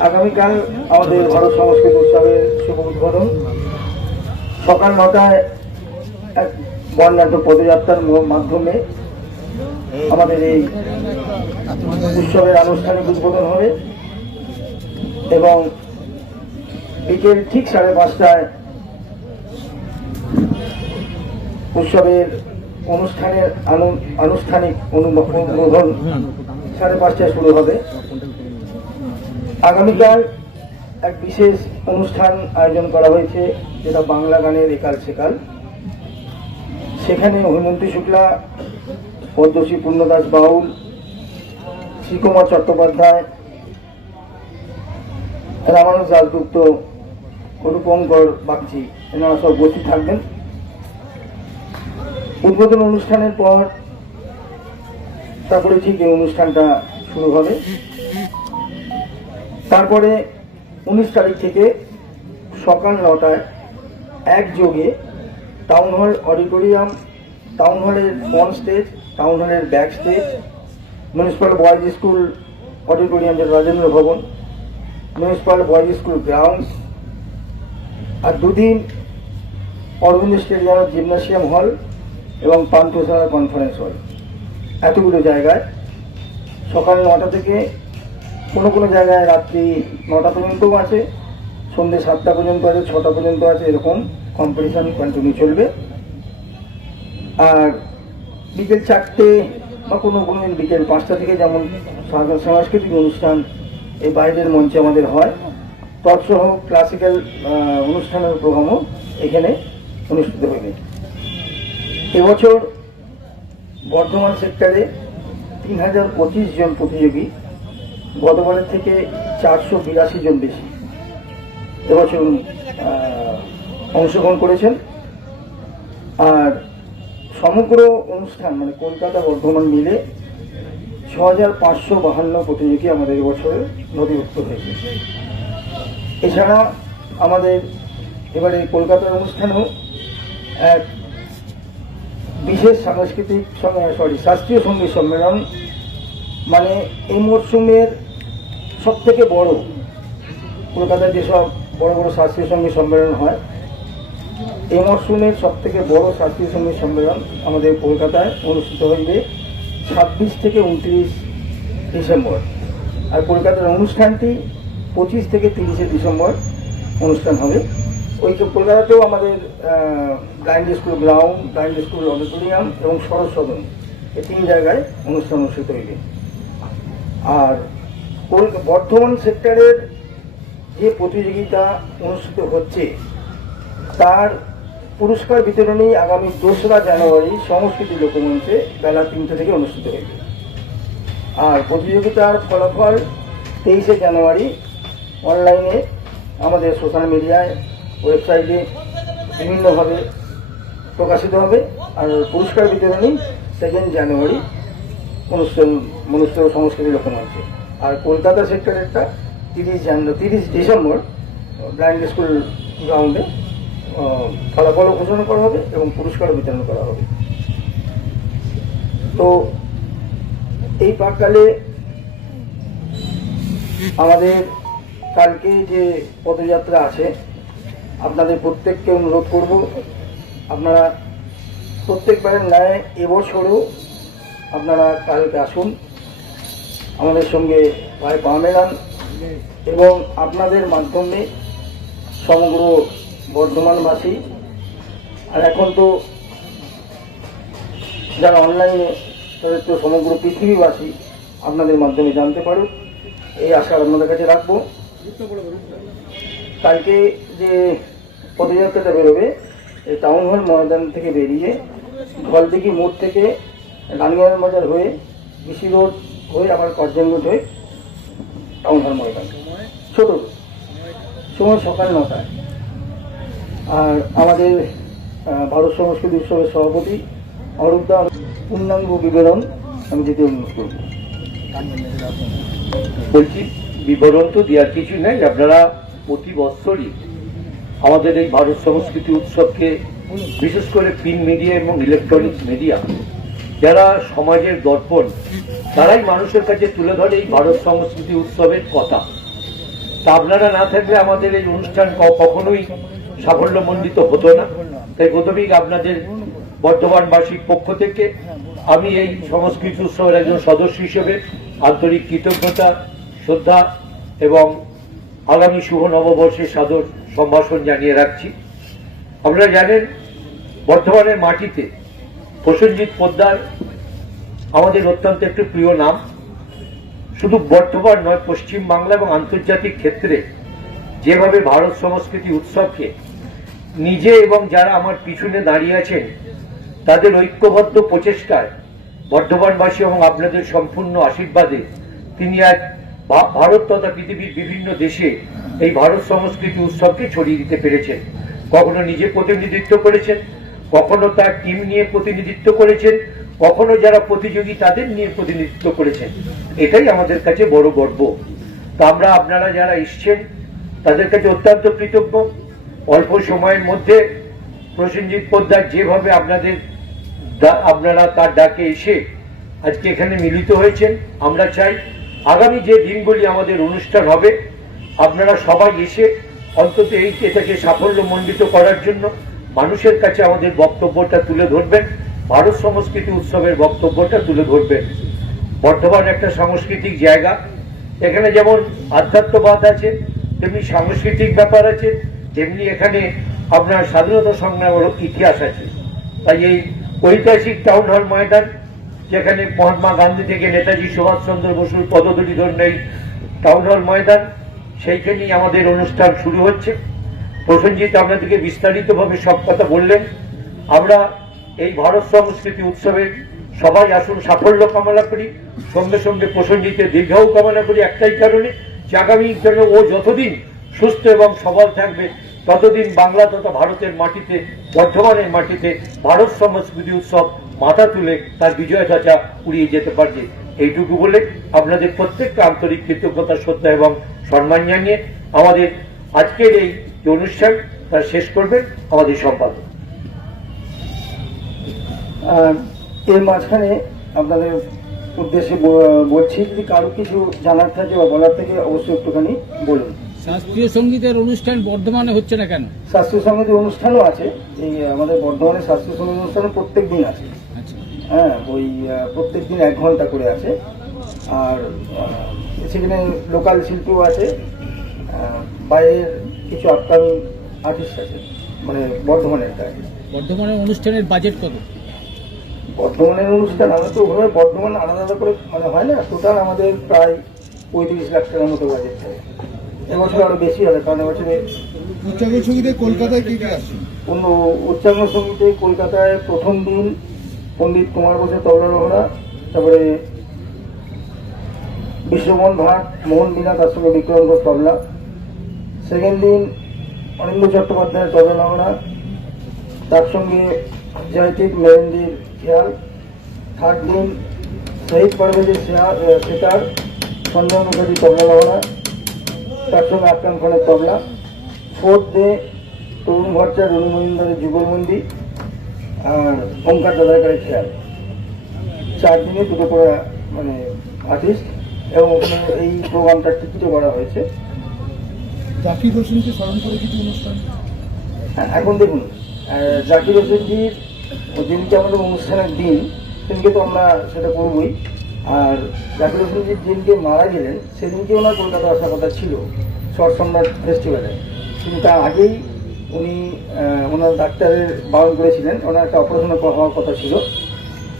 আগামীকাল আমাদের ভারত সংস্কৃত উৎসবের শুভ উদ্বোধন। সকাল নটায় এক বর্ণাঢ্য পদযাত্রার মাধ্যমে আমাদের এই উৎসবের আনুষ্ঠানিক উদ্বোধন হবে এবং বিকেল ঠিক সাড়ে পাঁচটায় উৎসবের অনুষ্ঠানের আনু- আনুষ্ঠানিক অনু- উদ্বোধন সাড়ে পাঁচটায় শুরু হবে। আগামীকাল এক বিশেষ অনুষ্ঠান আয়োজন করা হয়েছে, যেটা বাংলা গানের একাল সেকাল। সেখানে হৈমন্তী শুক্লা, পদ্মশ্রী পূর্ণদাস বাউল, শ্রীকুমার চট্টোপাধ্যায়, রামানুজ দাসগুপ্ত রূপঙ্কর বাগচি, এনারা সব উপস্থিত থাকবেন। উদ্বোধন অনুষ্ঠানের পর, তারপরে ঠিক এই অনুষ্ঠানটা শুরু হবে। তারপরে উনিশ তারিখ থেকে সকাল নটায় একযোগে টাউন হল অডিটোরিয়াম, টাউন হলের ফ্রন্ট স্টেজ, টাউন হলের back stage, municipal boys school auditorium যেটা Rajendra Bhavan, municipal boys school grounds, আর দুদিন অরবিন্দ স্টেডিয়াম জিমনাসিয়াম হল এবং পান্থশালা কনফারেন্স হল। এতগুলো জায়গায় সকাল নটা থেকে কোনো কোনো জায়গায় রাত্রি নটা পর্যন্তও আছে সন্ধ্যে সাতটা পর্যন্ত আছে, ছটা পর্যন্ত আছে, এরকম কম্পিটিশান কন্টিনিউ চলবে। আর বিকেল চারটে বা কোনো কোনো দিন বিকেল পাঁচটা থেকে যেমন সাংস্কৃতিক অনুষ্ঠান এই বাইরের মঞ্চে আমাদের হয় তৎসহ ক্লাসিক্যাল অনুষ্ঠানের প্রোগ্রামও এখানে অনুষ্ঠিত হবে এবছর বর্ধমান সেক্টরে তিন হাজার পঁচিশ জন প্রতিযোগী গতবারের থেকে চারশো বিরাশি জন বেশি এবছর অংশগ্রহণ করেছেন। আর সমগ্র অনুষ্ঠান মানে কলকাতা বর্ধমান মিলে ছ হাজার পাঁচশো বাহান্ন প্রতিযোগী আমাদের এবছরে নথিভুক্ত হয়েছে। এছাড়া আমাদের এবারে কলকাতার অনুষ্ঠানেও এক বিশেষ সাংস্কৃতিক সরি শাস্ত্রীয় সংগীত সম্মেলন মানে এই মরশুমের সব থেকে বড় কলকাতায় যেসব বড় বড় শাস্ত্রীয় সংগীত সম্মেলন হয় এই মরশুমের সব থেকে বড় শাস্ত্রীয় সংগীত সম্মেলন আমাদের কলকাতায় অনুষ্ঠিত হইবে ছাব্বিশ থেকে উনত্রিশ ডিসেম্বর। আর কলকাতার অনুষ্ঠানটি পঁচিশ থেকে তিরিশে ডিসেম্বর অনুষ্ঠান হবে। ওই কলকাতাতেও আমাদের blind school ground blind school auditorium এবং সরস সদন এই তিন জায়গায় অনুষ্ঠান অনুষ্ঠিত হইবে। আর বর্ধমান সেক্টরের যে প্রতিযোগিতা অনুষ্ঠিত হচ্ছে, তার পুরস্কার বিতরণী আগামী দোসরা জানুয়ারি সংস্কৃতি লোকমঞ্চে বেলা তিনটে থেকে অনুষ্ঠিত হয়েছে। আর প্রতিযোগিতার ফলাফল তেইশে জানুয়ারি অনলাইনে আমাদের সোশ্যাল মিডিয়ায়, ওয়েবসাইটে বিভিন্নভাবে প্রকাশিত হবে। আর পুরস্কার বিতরণী সেকেন্ড জানুয়ারি অনুষ্ঠান, মনুষ্য সংস্কৃতি লোকমঞ্চে। আর কলকাতা সেক্টরেরটা তিরিশ জানুয়ারি, তিরিশ ডিসেম্বর ব্লাইন্ড স্কুল গ্রাউন্ডে ফলাফল ঘোষণা করা হবে এবং পুরস্কার বিতরণ করা হবে। তো এই প্রাককালে আমাদের কালকে যে পদযাত্রা আছে, আপনাদের প্রত্যেককে অনুরোধ করব, আপনারা প্রত্যেকবারের ন্যায় এবছরও আপনারা কালকে আসুন। আমাদের সঙ্গে ভাই পা মেলান এবং আপনাদের মাধ্যমে সমগ্র বর্ধমানবাসী। আর এখন তো যারা অনলাইনে তাদের তো সমগ্র পৃথিবীবাসী আপনাদের মাধ্যমে জানতে পারুক। এই আশা আপনাদের কাছে রাখব। কালকে যে পদযাত্রাটা বেরোবে, এই টাউন হল ময়দান থেকে বেরিয়ে ঢলদিঘি মোড় থেকে রানিয়ার বাজার হয়ে বিসি রোড হয়ে আবার করজন হয়ে টাউন হল ময়দান। ছোট। সময় সকাল নটায়। আর আমাদের ভারত সংস্কৃতি উৎসবের সভাপতি অরূপদা পূর্ণাঙ্গ বিবরণ আমি দিতে অনুরোধ করব। বলছি, বিবরণ তো দেওয়ার কিছু নেই, আপনারা প্রতি বছরই আমাদের এই ভারত সংস্কৃতি উৎসবকে বিশেষ করে প্রিন্ট মিডিয়া এবং ইলেকট্রনিক্স মিডিয়া যারা সমাজের দর্পণ, তারাই মানুষের কাছে তুলে ধরে এই ভারত সংস্কৃতি উৎসবের কথা। তা আপনারা না থাকলে আমাদের এই অনুষ্ঠান কখনোই সাফল্যমণ্ডিত হতো না। তাই প্রথমেই আপনাদের বর্ধমানবাসীর পক্ষ থেকে আমি এই সংস্কৃতি উৎসবের একজন সদস্য হিসেবে আন্তরিক কৃতজ্ঞতা, শ্রদ্ধা এবং আগামী শুভ নববর্ষের সাদর সম্ভাষণ জানিয়ে রাখছি। আপনারা জানেন, বর্ধমানের মাটিতে প্রসেনজিৎ পোদ্দার আমাদের অত্যন্ত একটি প্রিয় নাম। শুধু বর্ধমান নয় পশ্চিম বাংলা এবং আন্তর্জাতিক ক্ষেত্রে যেভাবে ভারত সংস্কৃতি উৎসবকে নিজে এবং যারা আমার পিছনে দাঁড়িয়ে আছেন, তাদের ঐক্যবদ্ধ প্রচেষ্টায় বর্ধমানবাসী এবং আপনাদের সম্পূর্ণ আশীর্বাদে তিনি ভা- ভারত তথা পৃথিবীর বিভিন্ন দেশে এই ভারত সংস্কৃতি উৎসবকে ছড়িয়ে দিতে পেরেছেন। কখনো নিজে প্রতিনিধিত্ব করেছেন কখনো তার টিম নিয়ে প্রতিনিধিত্ব করেছেন, কখনো যারা প্রতিযোগী তাদের নিয়ে প্রতিনিধিত্ব করেছেন। এটাই আমাদের কাছে বড় গর্ব। তা আমরা, আপনারা যারা এসছেন, তাদের কাছে অত্যন্ত কৃতজ্ঞ। অল্প সময়ের মধ্যে প্রসেনজিৎ পোদ্দার যেভাবে আপনাদের আপনারা তার ডাকে এসে আজকে এখানে মিলিত হয়েছেন, আমরা চাই আগামী যে দিনগুলি আমাদের অনুষ্ঠান হবে, আপনারা সবাই এসে অন্তত এই এটাকে সাফল্যমণ্ডিত করার জন্য মানুষের কাছে আমাদের বক্তব্যটা তুলে ধরবেন, ভারত সংস্কৃতি উৎসবের বক্তব্যটা তুলে ধরবেন। বর্ধমান একটা সাংস্কৃতিক জায়গা। এখানে যেমন আধ্যাত্মবাদ আছে, তেমনি সাংস্কৃতিক ব্যাপার আছে, তেমনি এখানে আপনার স্বাধীনতা সংগ্রামের ইতিহাস আছে। তাই এই ঐতিহাসিক টাউন হল ময়দান, যেখানে মহাত্মা গান্ধী থেকে নেতাজি সুভাষচন্দ্র বসুর ধন্য এই টাউন হল ময়দান, সেইখানেই আমাদের অনুষ্ঠান শুরু হচ্ছে। প্রসেনজিৎ আপনাদেরকে বিস্তারিতভাবে সব কথা বললেন। আমরা এই ভারত সংস্কৃতি উৎসবে সবাই আসুন সাফল্য কামনা করি। সঙ্গে সঙ্গে প্রসেনজিতের দীর্ঘাও কামনা করি একটাই কারণে যে আগামী যেন ও যতদিন সুস্থ এবং সবল থাকবে, ততদিন বাংলা তথা ভারতের মাটিতে, বর্ধমানের মাটিতে ভারত সংস্কৃতি উৎসব মাথা তুলে তার বিজয় ধ্বজা উড়িয়ে যেতে পারবে। এইটুকু বলে আপনাদের প্রত্যেকটা আন্তরিক কৃতজ্ঞতা, শ্রদ্ধা এবং সম্মান জানিয়ে আমাদের আজকের এই যে অনুষ্ঠান তা শেষ করবেন আমাদের সম্পাদক। এর মাঝখানে আপনাদের উদ্দেশ্যে বলছি যদি কারও কিছু জানার থাকে বা বলার থেকে অবশ্যই একটুখানি বলুন। শাস্ত্রীয় সঙ্গীতের অনুষ্ঠান বর্ধমানে হচ্ছে না কেন? শাস্ত্রীয় সংগীত অনুষ্ঠানও আছে এই আমাদের বর্ধমানে শাস্ত্রীয় সংগীত অনুষ্ঠান প্রত্যেক দিন আছে। আচ্ছা। হ্যাঁ ওই প্রত্যেক দিন এক ঘণ্টা করে আছে। আর সেখানে লোকাল শিল্পীও আছে। বাইরের কিছু আপকামিং আর্টিস্ট আছে মানে বর্ধমানের তাই বর্ধমানের অনুষ্ঠানের বাজেট কত? বর্ধমানের অনুষ্ঠান আমরা তো ওভাবে বর্ধমান আলাদা আলাদা করে মানে হয় না টোটাল আমাদের প্রায় পঁয়ত্রিশ লাখ টাকার মতো বাজেট থাকে এবছর আরও বেশি হবে কারণ এবছরে উচ্চাঙ্গ সঙ্গীতে কলকাতায় কে কে আসছে? অন্য উচ্চাঙ্গ সঙ্গীতে কলকাতায় প্রথম দিন পণ্ডিত কুমার বসু তবলা রহরা তারপরে বিশ্বমোহন ভাট মোহন বিনা তার সঙ্গে বিক্রম ঘোষ তবলা। সেকেন্ড দিন অনিন্দ চট্টোপাধ্যায়ের তবলা তার সঙ্গে জয়তীপ মেহেন্দির খেয়াল। থার্ড দিন শহীদ পারভেজের সেতার সঞ্জয় মুখার্জি তবলা রহরা তার সঙ্গে আকরাম খানের তবলা। ফোর্থ ডে তরুণ ভট্টাচার্য রণু মজুমদারের যুগলবন্দি আর ওঙ্কার দাদাকারের খেয়াল। চার দিনে দুটো করে মানে আর্টিস্ট এবং এই প্রোগ্রামটা টিকিটও করা হয়েছে। জাকির হোসেনকে স্মরণ করে কিছু অনুষ্ঠান? হ্যাঁ, এখন দেখুন জাকির হোসেনজির যেদিনকে আমাদের অনুষ্ঠানের দিন সেদিনকে তো আমরা সেটা করবই। আর জাকির হোসেনজির যেদিনকে মারা গেলেন সেদিনকে ওনার কলকাতা আসার কথা ছিল শর্ট সম্রাট ফেস্টিভ্যালে কিন্তু তার আগেই উনি ওনার ডাক্তারের বারণ করেছিলেন ওনার একটা অপারেশন হওয়ার কথা ছিল।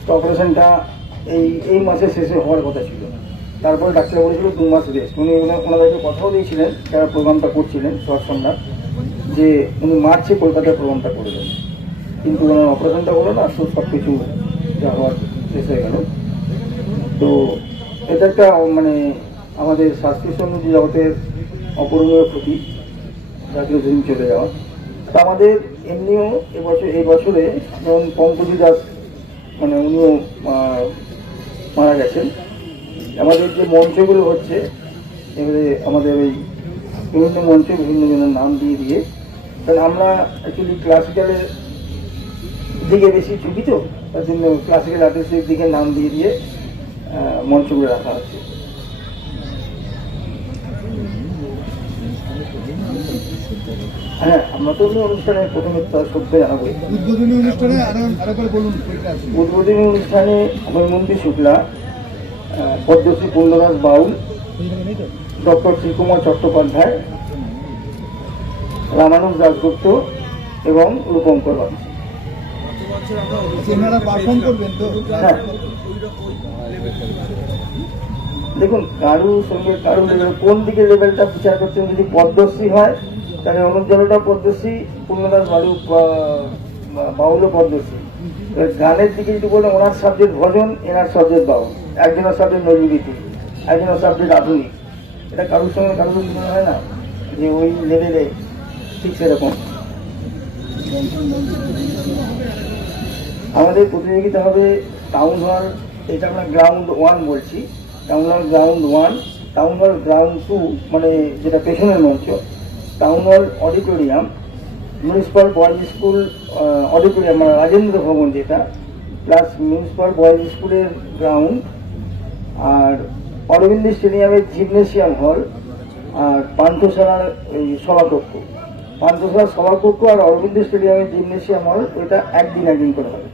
তো অপারেশনটা এই এই মাসের শেষে হওয়ার কথা ছিল। তারপরে ডাক্তার বলেছিল দু মাস রেস্ট উনি ওনা- ওনাদেরকে কথাও দিয়েছিলেন, যারা প্রোগ্রামটা করছিলেন শর্ট সম্রাট, যে উনি মার্চে কলকাতায় প্রোগ্রামটা করবেন কিন্তু ওনার অপারেশনটা হলো না তো সব কিছু যা হওয়ার শেষ হয়ে গেল। তো এটা একটা মানে আমাদের শাস্ত্রীয় সংগীত জগতের অপূরণীয় ক্ষতি জাতীয় দিন চলে যাওয়া। তা আমাদের এমনিও এবছর, এই বছরে যেমন পঙ্কজি দাস মানে উনিও মারা গেছেন। আমাদের যে মঞ্চগুলো হচ্ছে এবারে আমাদের ওই বিভিন্ন মঞ্চে বিভিন্ন জনের নাম দিয়ে দিয়ে কারণ আমরা অ্যাকচুয়ালি ক্লাসিক্যালের দিকে বেশি ঝুঁকি তো তার জন্য ক্লাসিক্যাল আর্টিস্টের দিকে নাম দিয়ে দিয়ে মঞ্চগুলো রাখা হচ্ছে। হ্যাঁ আমরা তো অনুষ্ঠানে প্রথমে তার সভ্য জানাবোই উদ্বোধনী অনুষ্ঠানে উদ্বোধনী অনুষ্ঠানে হৈমন্তী শুক্লা আহ, পদ্মশ্রী পূর্ণদাস বাউল ডক্টর শ্রীকুমার চট্টোপাধ্যায় রামানুজ দাসগুপ্ত এবং রূপঙ্কর হ্যাঁ। দেখুন কারু সঙ্গে কারু কোন দিকে লেভেলটা বিচার করছেন যদি পদ্মশ্রী হয় তাহলে অনুজ্জ্বলটা পদ্মশ্রী পূর্ণদাস বালু বাউল পদ্মশ্রী। গানের দিকে যদি বলেন ওনার সাবজেক্ট ভজন এনার সাবজেক্ট বাউল। একজনের সাবজেক্ট নজরুলগীতি একজনের সাবজেক্ট আধুনিক এটা কারুর সঙ্গে কারুর মনে হয় না? যে ওই লেভেলে ঠিক সেরকম। আমাদের প্রতিযোগিতা হবে টাউন হল এটা আমরা গ্রাউন্ড ওয়ান বলছি। Town hall ground one town hall ground two মানে যেটা পেছনের মঞ্চ town hall auditorium municipal boys school auditorium মানে রাজেন্দ্র ভবন যেটা প্লাস মিউনিসিপাল বয়েজ স্কুলের গ্রাউন্ড আর অরবিন্দ স্টেডিয়ামের জিমনেশিয়াম হল আর পান্থশালার এই সভাকক্ষ। পান্থশালার সভাকক্ষ আর অরবিন্দ স্টেডিয়ামের জিমনেশিয়াম হল, ওটা একদিন একদিন করে হবে।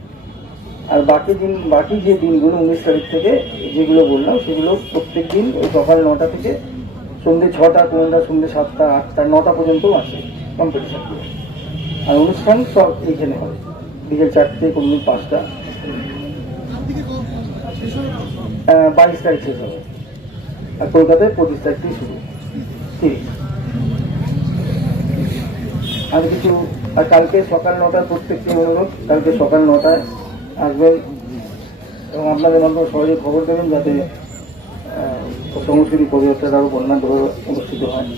আর বাকি দিন, বাকি যে দিনগুলো উনিশ তারিখ থেকে যেগুলো বললাম, সেগুলো প্রত্যেক দিন ওই সকাল নটা থেকে সন্ধ্যে ছটা কোনটা সন্ধ্যে সাতটা, আটটা, নটা পর্যন্ত আছে কম্পিটিশন আর অনুষ্ঠান সব এইখানে হবে। বিকেল চারটে কোনো দিন পাঁচটা। বাইশ তারিখ শেষ হবে। আর কলকাতায় পঁচিশ তারিখ থেকে শুরু। তিরিশ। আর কিছু, আর কালকে সকাল নটায় প্রত্যেকটি অনুরোধ, কালকে সকাল নটায় আসবেন এবং আপনাদের মাধ্যমে সহজে খবর দেবেন যাতে সংস্কৃতি পদযাত্রাটা আরও বন্যান্তভাবে অনুষ্ঠিত হয়।